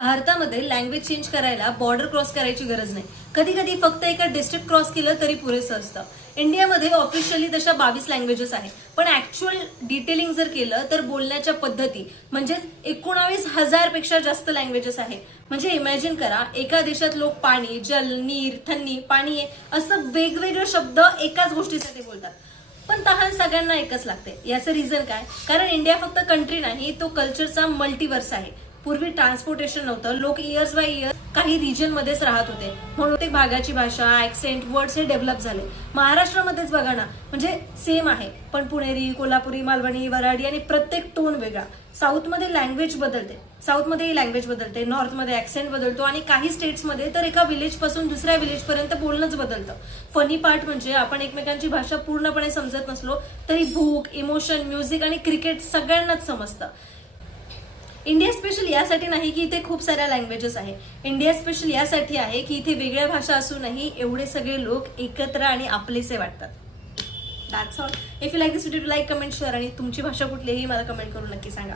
भारतामध्ये language change करायला border cross करायची गरज नाही. कधी कधी फक्त एका डिस्ट्रिक्ट क्रॉस केलं तरी पुरेसं असतं. इंडियामध्ये ऑफिशियली तशा 22 लँग्वेजेस आहेत, पण ऍक्च्युअल डिटेलिंग जर केलं तर बोलण्याच्या पद्धती म्हणजेच 19,000 पेक्षा जास्त लँग्वेजेस आहेत. म्हणजे इमॅजिन करा, एका देशात लोक पाणी, जल, नीर, थन्नी, पाणी असं वेगवेगळे शब्द एकाच गोष्टीसाठी बोलतात, पण तहान सगळ्यांना एकच लागते. याचं रिझन काय? कारण इंडिया फक्त कंट्री नाही, तो कल्चरचा मल्टीवर्स आहे. पूर्वी ट्रान्सपोर्टेशन नव्हतं, लोक इयर्स बाय इयर काही रिजन मध्येच राहत होते, म्हणून प्रत्येक भागाची भाषा, ऍक्सेंट, वर्ड्स हे डेव्हलप झाले. महाराष्ट्रामध्येच बघा ना, म्हणजे सेम आहे, पण पुणेरी, कोल्हापुरी, मालवणी, वराडी आणि प्रत्येक टोन वेगळा. साऊथमध्ये लँग्वेज बदलते, साऊथमध्ये लँग्वेज बदलते, नॉर्थमध्ये ऍक्सेंट बदलतो आणि काही स्टेट्समध्ये तर एका विलेज पासून दुसऱ्या विलेज पर्यंत बोलणंच बदलतं. फनी पार्ट म्हणजे आपण एकमेकांची भाषा पूर्णपणे समजत नसलो तरी भूक, इमोशन, म्युझिक आणि क्रिकेट सगळ्यांनाच समजतं. इंडिया स्पेशल यासाठी नाही की इथे खूप साऱ्या लँग्वेजेस आहे. इंडिया स्पेशल यासाठी आहे की इथे वेगळ्या भाषा असूनही एवढे सगळे लोक एकत्र आणि आपलेसे वाटतात. That's all. If you like this video, like, comment, share आणि तुमची भाषा कुठलीही मला कमेंट करून नक्की सांगा.